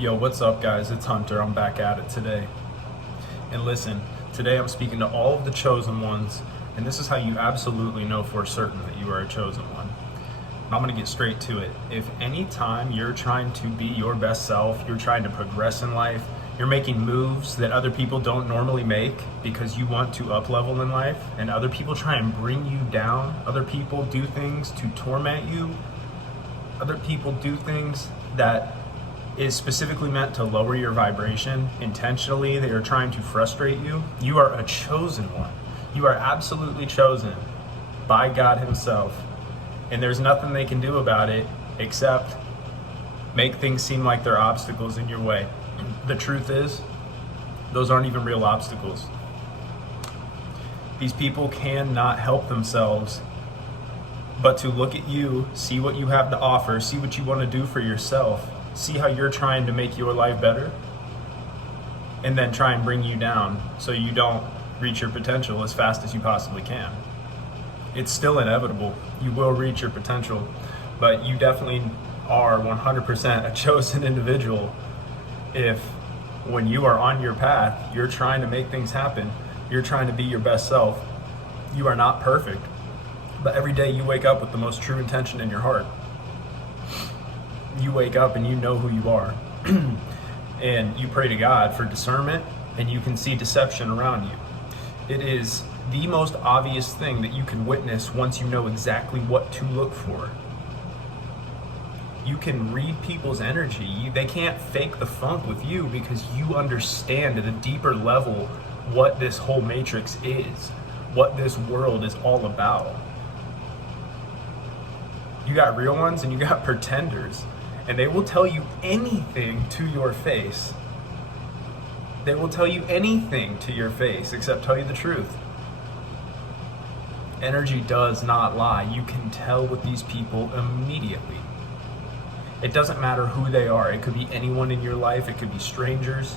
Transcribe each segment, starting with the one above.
Yo, what's up, guys? It's Hunter. I'm back at it today. And listen, today I'm speaking to all of the chosen ones, and this is how you absolutely know for certain that you are a chosen one. And I'm going to get straight to it. If any time you're trying to be your best self, you're trying to progress in life, you're making moves that other people don't normally make because you want to up level in life, and other people try and bring you down, other people do things to torment you, other people do things that is specifically meant to lower your vibration intentionally, they are trying to frustrate you, you are a chosen one. You are absolutely chosen by God Himself. And there's nothing they can do about it except make things seem like they're obstacles in your way. The truth is, those aren't even real obstacles. These people cannot help themselves but to look at you, see what you have to offer, see what you want to do for yourself, see how you're trying to make your life better, and then try and bring you down so you don't reach your potential as fast as you possibly can. It's still inevitable. You will reach your potential, but you definitely are 100% a chosen individual if when you are on your path, you're trying to make things happen, you're trying to be your best self. You are not perfect, but every day you wake up with the most true intention in your heart. You wake up and you know who you are. And you pray to God for discernment, and you can see deception around you. It is the most obvious thing that you can witness once you know exactly what to look for. You can read people's energy. They can't fake the funk with you because you understand at a deeper level what this whole matrix is, what this world is all about. You got real ones and you got pretenders. And they will tell you anything to your face. They will tell you anything to your face except tell you the truth. Energy does not lie. You can tell with these people immediately. It doesn't matter who they are. It could be anyone in your life. It could be strangers.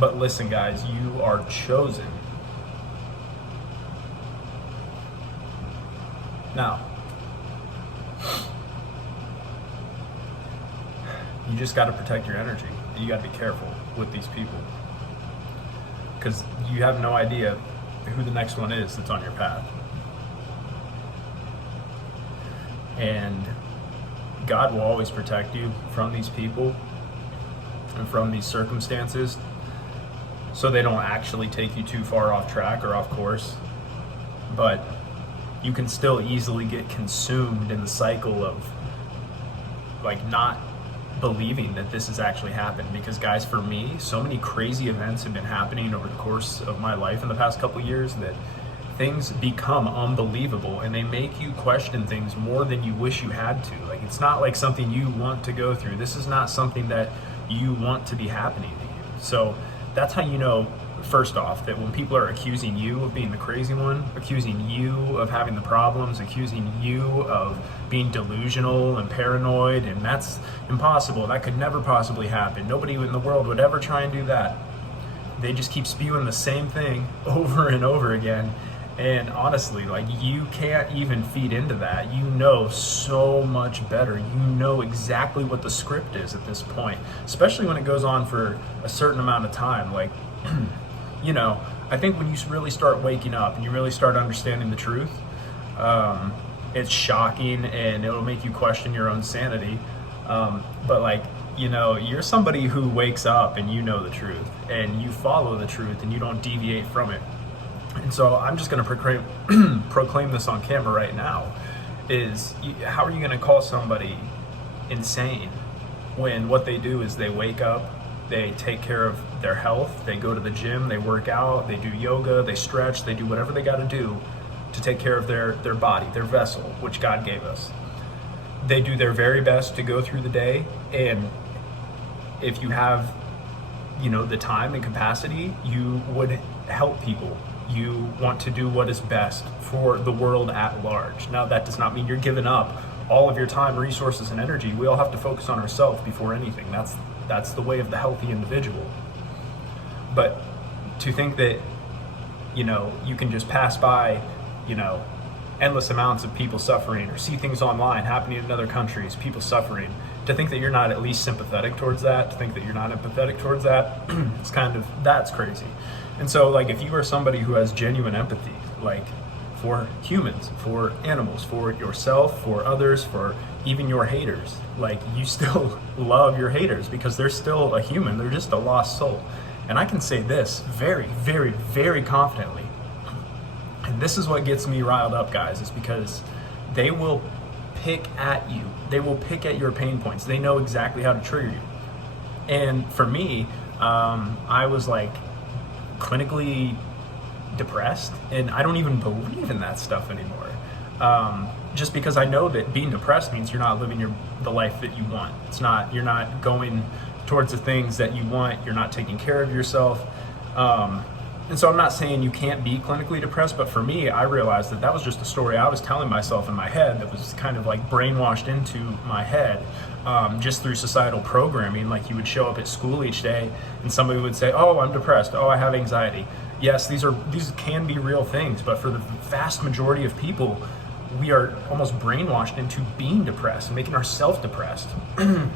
But listen, guys, you are chosen. Now, you just got to protect your energy. You got to be careful with these people because you have no idea who the next one is that's on your path. And God will always protect you from these people and from these circumstances so they don't actually take you too far off track or off course. But you can still easily get consumed in the cycle of like not believing that this has actually happened. Because guys, for me, so many crazy events have been happening over the course of my life in the past couple years that things become unbelievable and they make you question things more than you wish you had to. Like, it's not like something you want to go through. This is not something that you want to be happening to you. So that's how you know, first off, that when people are accusing you of being the crazy one, accusing you of having the problems, accusing you of being delusional and paranoid, and that's impossible, that could never possibly happen, nobody in the world would ever try and do that. They just keep spewing the same thing over and over again. And honestly, like, you can't even feed into that. You know so much better. You know exactly what the script is at this point, especially when it goes on for a certain amount of time. Like, you know, I think when you really start waking up and you really start understanding the truth, it's shocking and it'll make you question your own sanity. But like, you know, you're somebody who wakes up and you know the truth and you follow the truth and you don't deviate from it. And so I'm just going to proclaim this on camera right now is, how are you going to call somebody insane when what they do is they wake up, they take care of their health, they go to the gym, they work out, they do yoga, they stretch, they do whatever they got to do to take care of their body, their vessel, which God gave us. They do their very best to go through the day, and if you have, you know, the time and capacity, you would help people. You want to do what is best for the world at large. Now, that does not mean you're giving up all of your time, resources, and energy. We all have to focus on ourselves before anything. That's the way of the healthy individual. But to think that, you know, you can just pass by, you know, endless amounts of people suffering, or see things online happening in other countries, people suffering, to think that you're not at least sympathetic towards that, to think that you're not empathetic towards that, it's kind of, that's crazy. And so like if you are somebody who has genuine empathy, like for humans, for animals, for yourself, for others, for even your haters, like you still love your haters because they're still a human, they're just a lost soul. And I can say this very, very, very confidently, and this is what gets me riled up, guys, is because they will pick at you. They will pick at your pain points. They know exactly how to trigger you. And for me, I was like clinically depressed, and I don't even believe in that stuff anymore. Just because I know that being depressed means you're not living the life that you want. You're not going towards the things that you want. You're not taking care of yourself. And so I'm not saying you can't be clinically depressed, but for me, I realized that was just a story I was telling myself in my head that was kind of like brainwashed into my head just through societal programming. Like you would show up at school each day and somebody would say, oh, I'm depressed. Oh, I have anxiety. Yes, these can be real things, but for the vast majority of people, we are almost brainwashed into being depressed and making ourselves depressed. And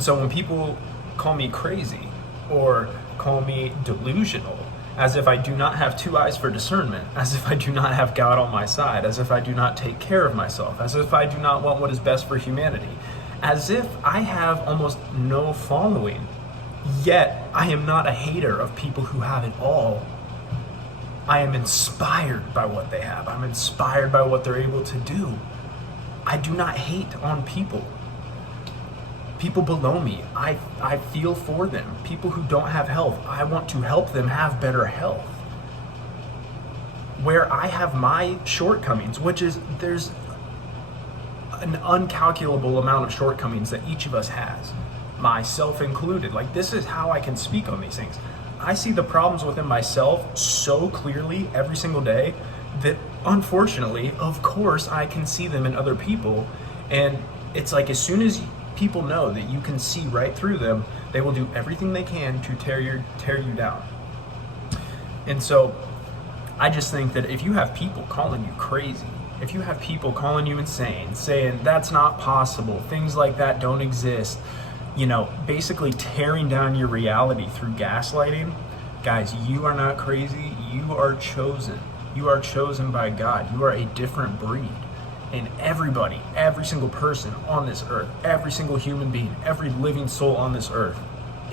so when people call me crazy or call me delusional, as if I do not have two eyes for discernment, as if I do not have God on my side, as if I do not take care of myself, as if I do not want what is best for humanity, as if I have almost no following, yet I am not a hater of people who have it all. I am inspired by what they have. I'm inspired by what they're able to do. I do not hate on people. People below me, I feel for them. People who don't have health, I want to help them have better health. Where I have my shortcomings, which is there's an uncalculable amount of shortcomings that each of us has, myself included. Like this is how I can speak on these things. I see the problems within myself so clearly every single day that unfortunately, of course, I can see them in other people. And it's like as soon as people know that you can see right through them, they will do everything they can to tear you down. And so I just think that if you have people calling you crazy, if you have people calling you insane, saying that's not possible, things like that don't exist, basically tearing down your reality through gaslighting, guys, you are not crazy. You are chosen. You are chosen by God. You are a different breed. And everybody, every single person on this earth, every single human being, every living soul on this earth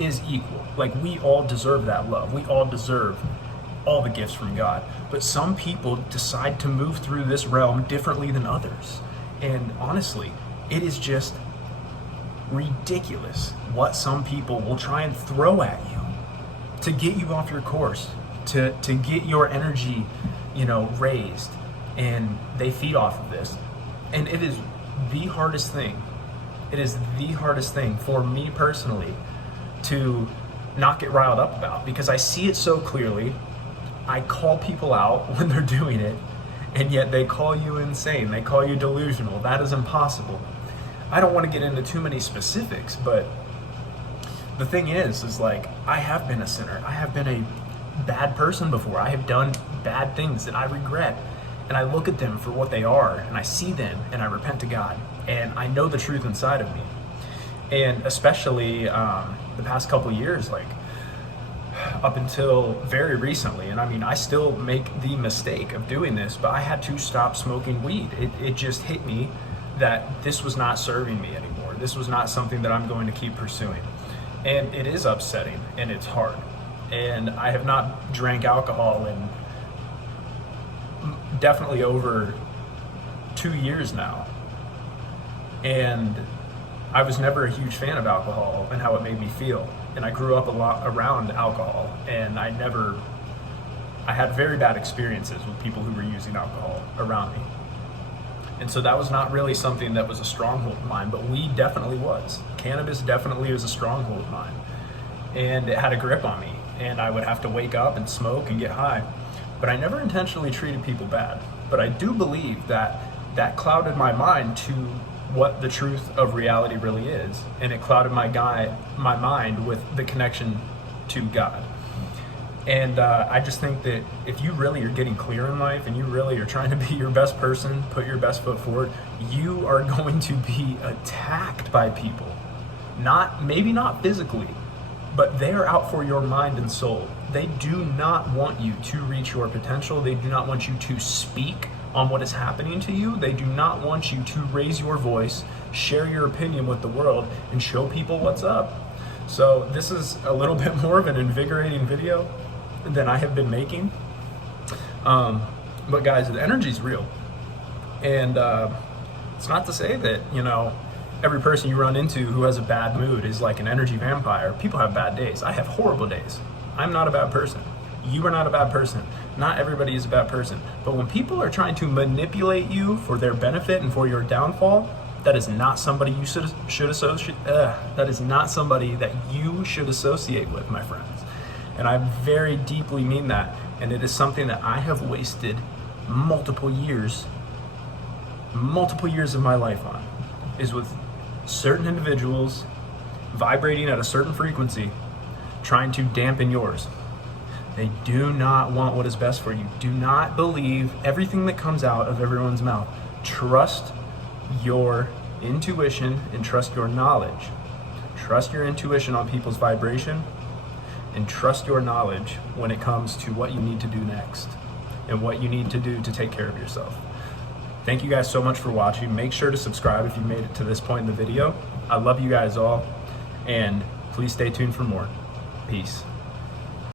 is equal. Like we all deserve that love. We all deserve all the gifts from God. But some people decide to move through this realm differently than others. And honestly, it is just ridiculous what some people will try and throw at you to get you off your course, to get your energy, raised. And they feed off of this. And it is the hardest thing. It is the hardest thing for me personally to not get riled up about, because I see it so clearly. I call people out when they're doing it, and yet they call you insane. They call you delusional. That is impossible. I don't want to get into too many specifics, but the thing is like, I have been a sinner. I have been a bad person before. I have done bad things that I regret. And I look at them for what they are, and I see them, and I repent to God, and I know the truth inside of me. And especially the past couple of years, like up until very recently, and I mean, I still make the mistake of doing this, but I had to stop smoking weed. It just hit me that this was not serving me anymore. This was not something that I'm going to keep pursuing. And it is upsetting, and it's hard. And I have not drank alcohol in definitely over 2 years now. And I was never a huge fan of alcohol and how it made me feel. And I grew up a lot around alcohol, and I had very bad experiences with people who were using alcohol around me. And so that was not really something that was a stronghold of mine, but weed definitely was. Cannabis definitely was a stronghold of mine. And it had a grip on me, and I would have to wake up and smoke and get high. But I never intentionally treated people bad. But I do believe that clouded my mind to what the truth of reality really is. And it clouded my mind with the connection to God. And I just think that if you really are getting clear in life and you really are trying to be your best person, put your best foot forward, you are going to be attacked by people. Maybe not physically, but they are out for your mind and soul. They do not want you to reach your potential. They do not want you to speak on what is happening to you. They do not want you to raise your voice, share your opinion with the world, and show people what's up. So this is a little bit more of an invigorating video than I have been making. But guys, the energy is real. And it's not to say that, every person you run into who has a bad mood is like an energy vampire. People have bad days. I have horrible days. I'm not a bad person. You are not a bad person. Not everybody is a bad person. But when people are trying to manipulate you for their benefit and for your downfall, that is not somebody you should associate. That is not somebody that you should associate with, my friends. And I very deeply mean that. And it is something that I have wasted multiple years of my life on, is with certain individuals vibrating at a certain frequency, trying to dampen yours. They do not want what is best for you. Do not believe everything that comes out of everyone's mouth. Trust your intuition and trust your knowledge. Trust your intuition on people's vibration, and trust your knowledge when it comes to what you need to do next and what you need to do to take care of yourself. Thank you guys so much for watching. Make sure to subscribe if you made it to this point in the video. I love you guys all, and please stay tuned for more. Peace.